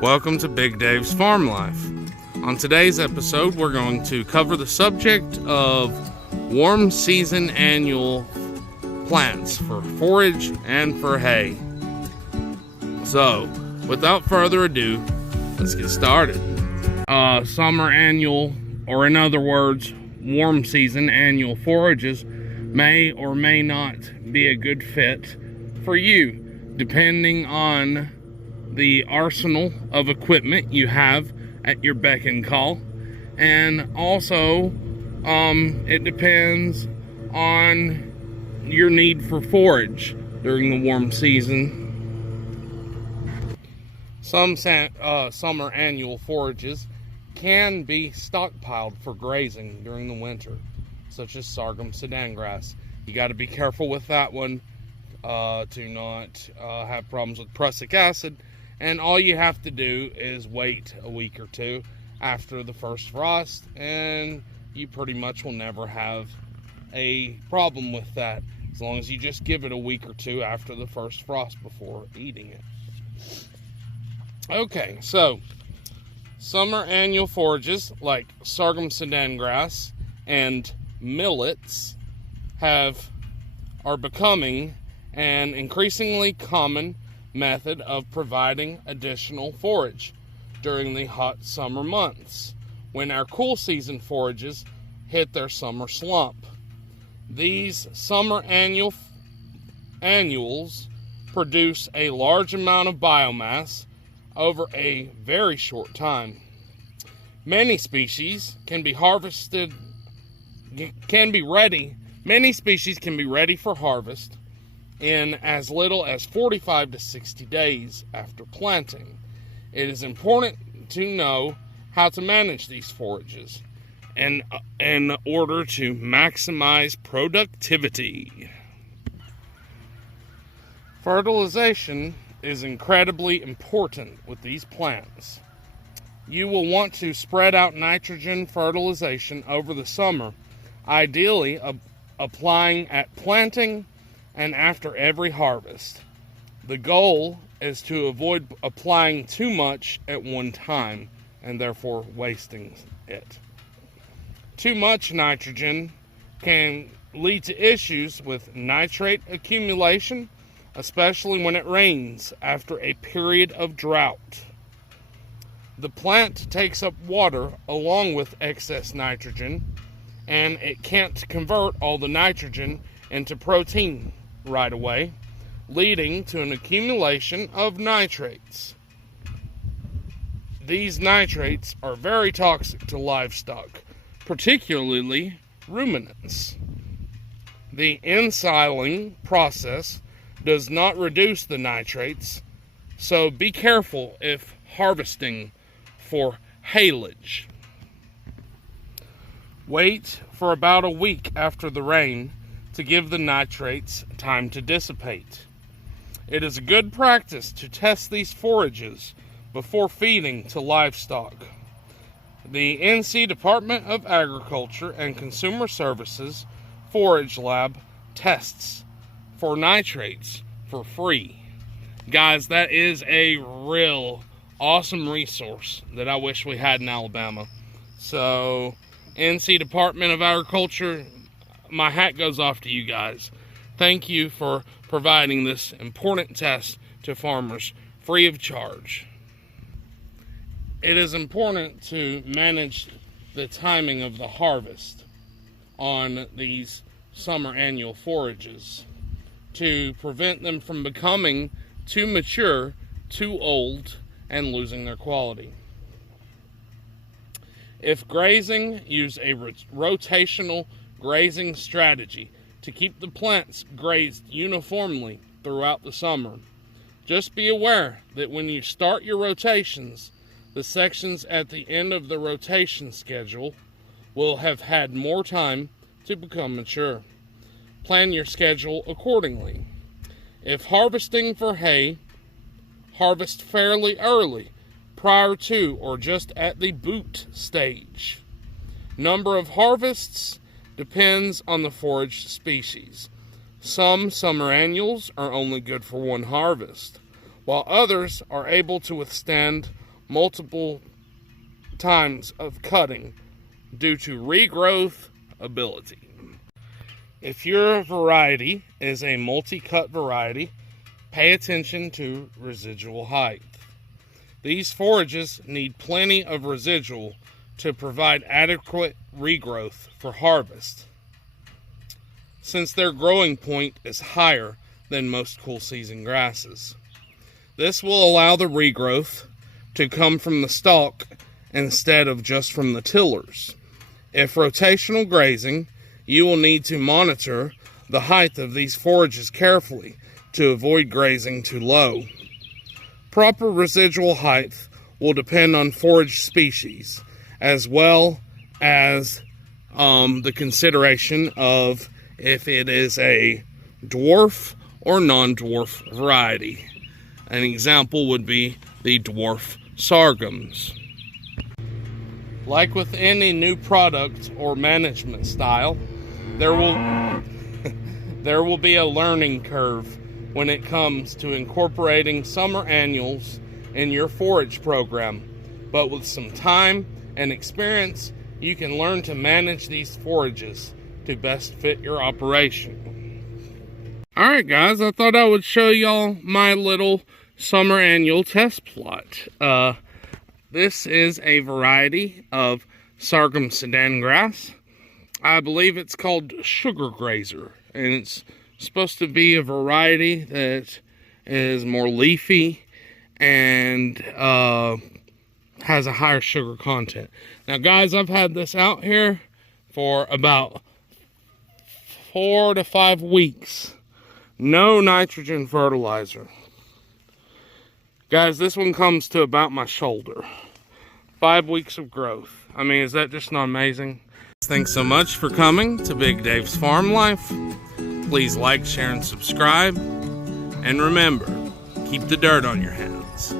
Welcome to Big Dave's Farm Life. On today's episode, we're going to cover the subject of warm season annual plants for forage and for hay. So, without further ado, let's get started. Summer annual, or in other words, warm season annual forages may or may not be a good fit for you, depending on the arsenal of equipment you have at your beck and call, and also it depends on your need for forage during the warm season. Some summer annual forages can be stockpiled for grazing during the winter, such as sargum sudangrass. You got to be careful with that one to not have problems with prussic acid. And all you have to do is wait a week or two after the first frost, and you pretty much will never have a problem with that, as long as you just give it a week or two after the first frost before eating it. Okay, so summer annual forages like sargum sudangrass and millets are becoming an increasingly common method of providing additional forage during the hot summer months, when our cool season forages hit their summer slump. These summer annuals produce a large amount of biomass over a very short time. Many species can be ready for harvest in as little as 45 to 60 days after planting. It is important to know how to manage these forages in order to maximize productivity. Fertilization is incredibly important with these plants. You will want to spread out nitrogen fertilization over the summer, ideally applying at planting and after every harvest. The goal is to avoid applying too much at one time and therefore wasting it. Too much nitrogen can lead to issues with nitrate accumulation, especially when it rains after a period of drought. The plant takes up water along with excess nitrogen, and it can't convert all the nitrogen into protein right away, leading to an accumulation of nitrates. These nitrates are very toxic to livestock, particularly ruminants. The ensiling process does not reduce the nitrates, so be careful if harvesting for haylage. Wait for about a week after the rain to give the nitrates time to dissipate. It is a good practice to test these forages before feeding to livestock. The NC Department of Agriculture and Consumer Services Forage Lab tests for nitrates for free. Guys, that is a real awesome resource that I wish we had in Alabama. So, NC Department of Agriculture, my hat goes off to you guys. Thank you for providing this important test to farmers free of charge. It is important to manage the timing of the harvest on these summer annual forages to prevent them from becoming too mature, too old, and losing their quality. If grazing, use a rotational grazing strategy to keep the plants grazed uniformly throughout the summer. Just be aware that when you start your rotations, the sections at the end of the rotation schedule will have had more time to become mature. Plan your schedule accordingly. If harvesting for hay, harvest fairly early, prior to or just at the boot stage. Number of harvests depends on the forage species. Some summer annuals are only good for one harvest, while others are able to withstand multiple times of cutting due to regrowth ability. If your variety is a multi-cut variety, pay attention to residual height. These forages need plenty of residual to provide adequate regrowth for harvest, since their growing point is higher than most cool season grasses. This will allow the regrowth to come from the stalk instead of just from the tillers. If rotational grazing, you will need to monitor the height of these forages carefully to avoid grazing too low. Proper residual height will depend on forage species, as well as the consideration of if it is a dwarf or non-dwarf variety. An example would be the dwarf sargums. Like with any new product or management style, there will be a learning curve when it comes to incorporating summer annuals in your forage program. But with some time and experience, you can learn to manage these forages to best fit your operation. Alright guys, I thought I would show y'all my little summer annual test plot. This is a variety of sargum sudangrass. I believe it's called sugar grazer, and it's supposed to be a variety that is more leafy and has a higher sugar content. Now guys, I've had this out here for about 4 to 5 weeks. No nitrogen fertilizer. Guys, this one comes to about my shoulder. 5 weeks of growth. I mean, is that just not amazing? Thanks so much for coming to Big Dave's Farm Life. Please like, share, and subscribe. And remember, keep the dirt on your hands.